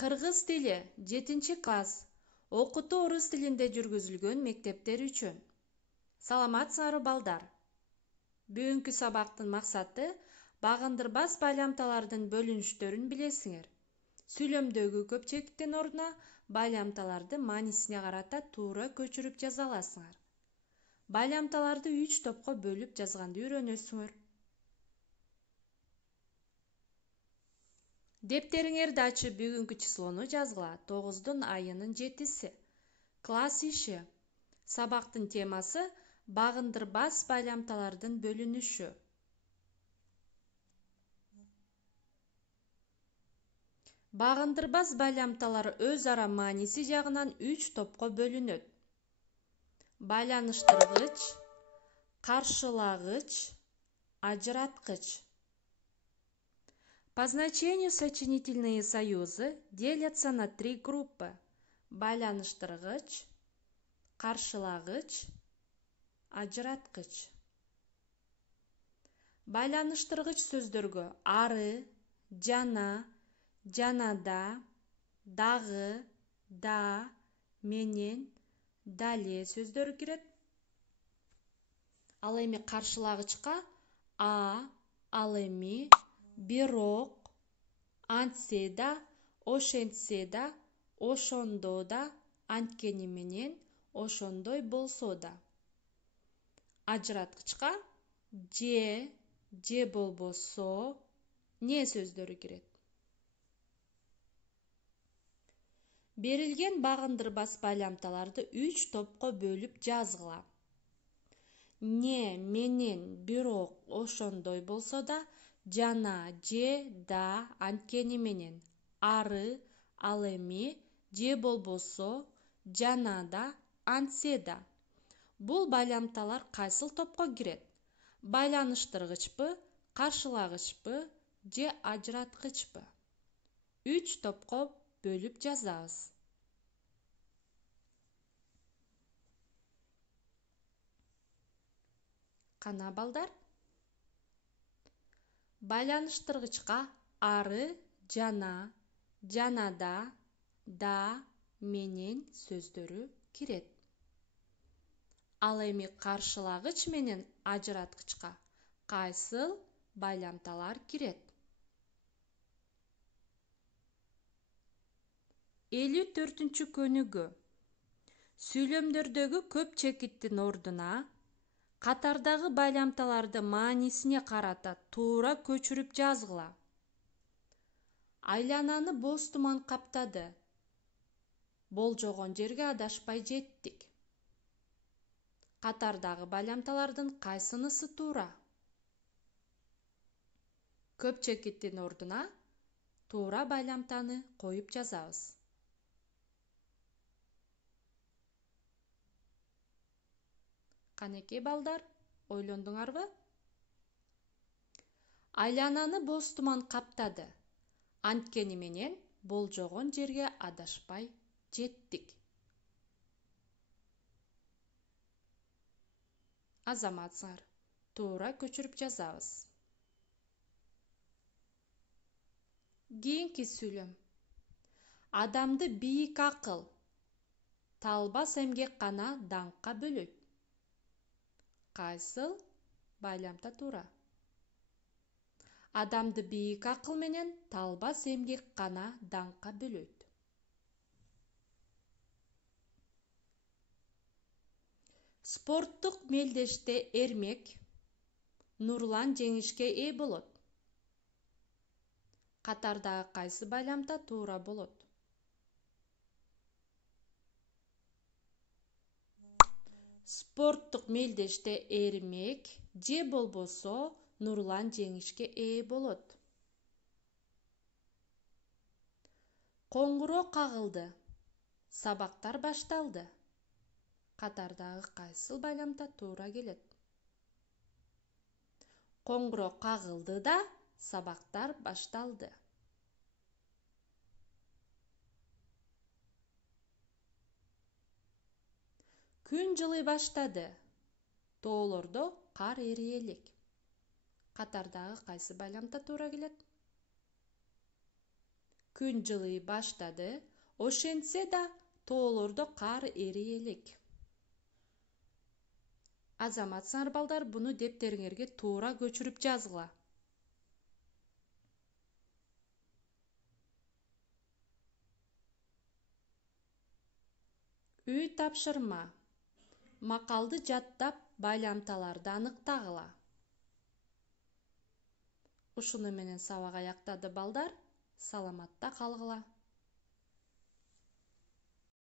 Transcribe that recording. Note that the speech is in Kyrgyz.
Кыргыз тили 7-класс окутуу орус тилинде жүргүзүлгөн мектептер үчүн. Саламатсыңарбы балдар? Бүгүнкү сабактын максаты багындырбас байламталардын бөлүнүштөрүн билесиңер. Сүйлөмдөгү көп чекиттин ордуна байламталарды маанисине карата туура көчүрүп жаза аласыңар. Байламталарды 3 топко бөлүп жазганды үйрөнөсүңөр. Дептериңерди ачып бүгүнкү числону жазгыла. 9 айынын 7-си. Класс иши. Сабактын темасы багындырбас байламталардын бөлүнүшү. Багындырбас байламталар өз ара мааниси жагынан 3 топко бөлүнөт. Байланыштыргыч, каршылагыч, ажыраткыч. По значению сочинительные союзы делятся на 3 группы: байланыштыргыч, каршылагыч, ажыраткыч. Байланыштыргыч сөздөргө ары, жана, жанада, дагы, да, менен, дале сөздөрү кирет. Ал эми каршылагычка ал эми, бирок, антсе да, ошентсе да, ошондо да, анткени менен, ошондой болсо да. Ажыраткычка же болбосо, не сөздөрү кирет. Берилген багындырбас байламталарды 3 топко бөлүп жазгыла. Не менен, бирок, ошондой болсо да, жана, же, да, анткени менен, ары, ал эми, же болбосо, жана да, антсе да. Бул байламталар кайсыл топко кирет? Байланыштыргычпы, каршылагычпы, же ажыраткычпы? 3 топко бөлүп жазабыз. Кана балдар? Байланыштыргычка ары, жана, жанада, да, менен сөздөрү кирет. Ал эми каршылагыч менен ажыраткычка кайсыл байламталар кирет? 54-көнүгүү. Сүйлөмдөрдөгү көп чекиттин ордуна катардагы байламталарды маанисине карата туура көчүрүп жазгыла. Айлананы боз туман каптады. Болжогон жерге адашпай жеттик. Катардагы байламталардын кайсынысы туура? Көп чекиттин ордуна туура байламтаны коюп жазабыз. Канекей балдар, ойлондуңарбы? Айлананы боз туман каптады. Анткени менен болжогон жерге адашпай жеттик. Азаматсыңар, туура көчүрүп жазабыз. Кийинки сүйлөм. Адамды бийик акыл, талбас эмгек гана даңкка бөлөйт. Кайсыл байламта туура? Адамды бийик акыл менен талбас эмгек гана даңкка бөлөйт. Спорттук мелдеште эрмек Нурлан жеңишке ээ болот. Катардагы кайсы байламта туура болот? Спорттук мелдеште эрмек же болбосо Нурлан жеңишке ээ болот. Коңгуроо кагылды. Сабактар башталды. Катардагы кайсыл байламта туура келет? Коңгуроо кагылды да, сабактар башталды. Күн жылый баштады. Тоолордо кар эрие элек. Катардагы кайсы байламта туура келет? Күн жылый баштады. Ошентсе да тоолордо кар эрий элек. Азаматсыңар балдар, буну дептериңерге туура көчүрүп жазгыла. Үй тапшырма. Макалды жаттап, байламталарды аныктагыла. Ушуну менен сабак аяктады балдар. Саламатта калгыла.